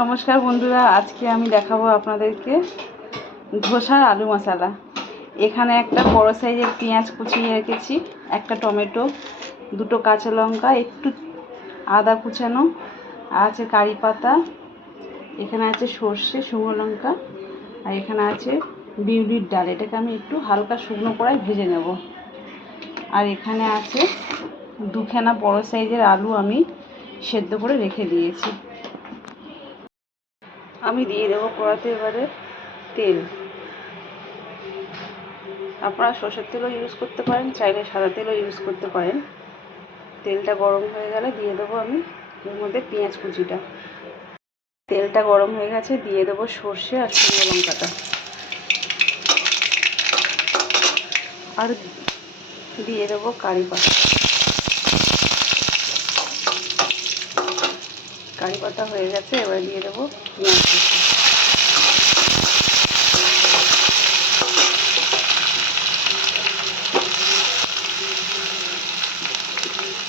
নমস্কার বন্ধুরা, আজকে আমি দেখাবো আপনাদেরকে ধোসার আলু মশলা। এখানে একটা বড় সাইজের পেঁয়াজ কুচিয়ে রেখেছি, একটা টমেটো, দুটো কাঁচা লঙ্কা, একটু আদা কুচানো, আছে কারি পাতা, এখানে আছে সর্ষে, শুকনো লঙ্কা, আর এখানে আছে বিউলির ডাল। এটাকে আমি একটু হালকা শুকনো কড়াই ভেজে নেব। আর এখানে আছে দুখানা বড় সাইজের আলু আমি সেদ্ধ করে রেখে দিয়েছি। আমি দিয়ে দেবো কড়াতে এবারে তেল। আপনারা সরষের তেলও ইউজ করতে পারেন, চাইলে সাদা তেলও ইউজ করতে পারেন। তেলটা গরম হয়ে গেলে দিয়ে দেবো আমি এর মধ্যে পেঁয়াজ কুচিটা। তেলটা গরম হয়ে গেছে, দিয়ে দেবো সর্ষে আর শুকনো লঙ্কাটা, আর দিয়ে দেবো কারি পাতা। কারি পাতা হয়ে গেছে, এবার দিয়ে দেবো পেঁয়াজ কুচি।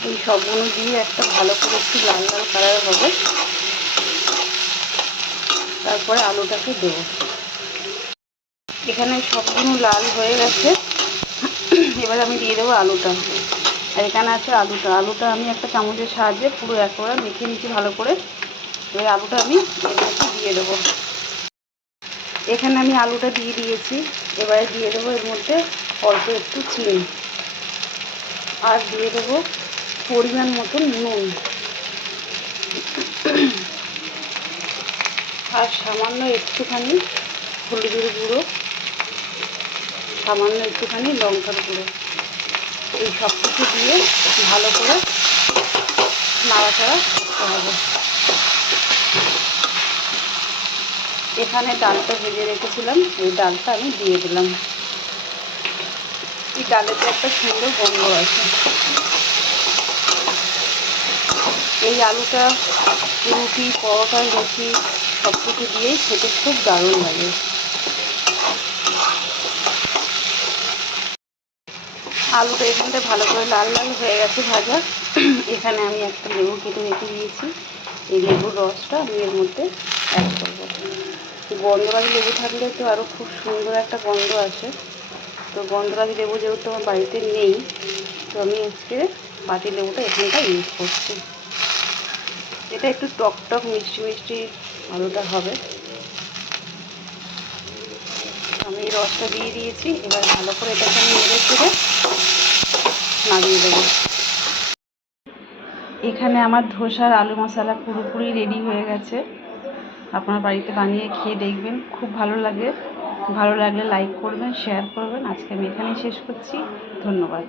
এই সবগুলো দিয়ে একটা ভালো করে একটু লাল লাল কালার হবে, তারপরে আলুটাকে দেবো। এখানে সবগুলো লাল হয়ে গেছে, এবার আমি দিয়ে দেবো আলুটা। আর এখানে আছে আলুটা আমি একটা চামচের সাহায্যে পুরো একবারে মেখে নিচ্ছি ভালো করে। এবার আলুটা আমি এর মধ্যে দিয়ে দেবো। এখানে আমি আলুটা দিয়ে দিয়েছি, এবারে দিয়ে দেবো এর মধ্যে অল্প একটু চিনি, আর দিয়ে দেবো পরিমাণ মতন নুন, আর সামান্য একটুখানি হলুদের গুঁড়ো, সামান্য একটুখানি লঙ্কার গুঁড়ো। এই সব কিছু দিয়ে ভালো করে নাড়াচাড়া করতে হবে। এখানে ডালটা ভেজে রেখেছিলাম, এই ডালটা আমি দিয়ে দিলাম। এই ডালেতে একটা সুন্দর গন্ধ আছে। এই আলুটা রুটি, পরোটা, লুচি সব কিছু দিয়েই খেতে খুব দারুণ লাগে। আলুটা এখানটা ভালো করে লাল লাল হয়ে গেছে ভাজা। এখানে আমি একটা লেবু কেটে রেখে দিয়েছি, এই লেবুর রসটা আমি এর মধ্যে অ্যাড করবো। গন্ধরাজ লেবু থাকলে তো আরও খুব সুন্দর একটা গন্ধ আসে। তো গন্ধরাজ লেবু যেহেতু আমার বাড়িতে নেই, তো আমি আজকে পাতি লেবুটা এখানটা ইউজ করছি। এটা একটু টক টক মিষ্টি মিষ্টি আলুটা হবে। আমি এই রসটা দিয়ে দিয়েছি, এবার ভালো করে এটাকে আমি নেড়ে চেড়ে নামিয়ে দেবো। এখানে আমার ধোসার আলু মশলা পুরোপুরি রেডি হয়ে গেছে। আপনার বাড়িতে বানিয়ে খেয়ে দেখবেন, খুব ভালো লাগে। ভালো লাগলে লাইক করবেন, শেয়ার করবেন। আজকে আমি এখানেই শেষ করছি। ধন্যবাদ।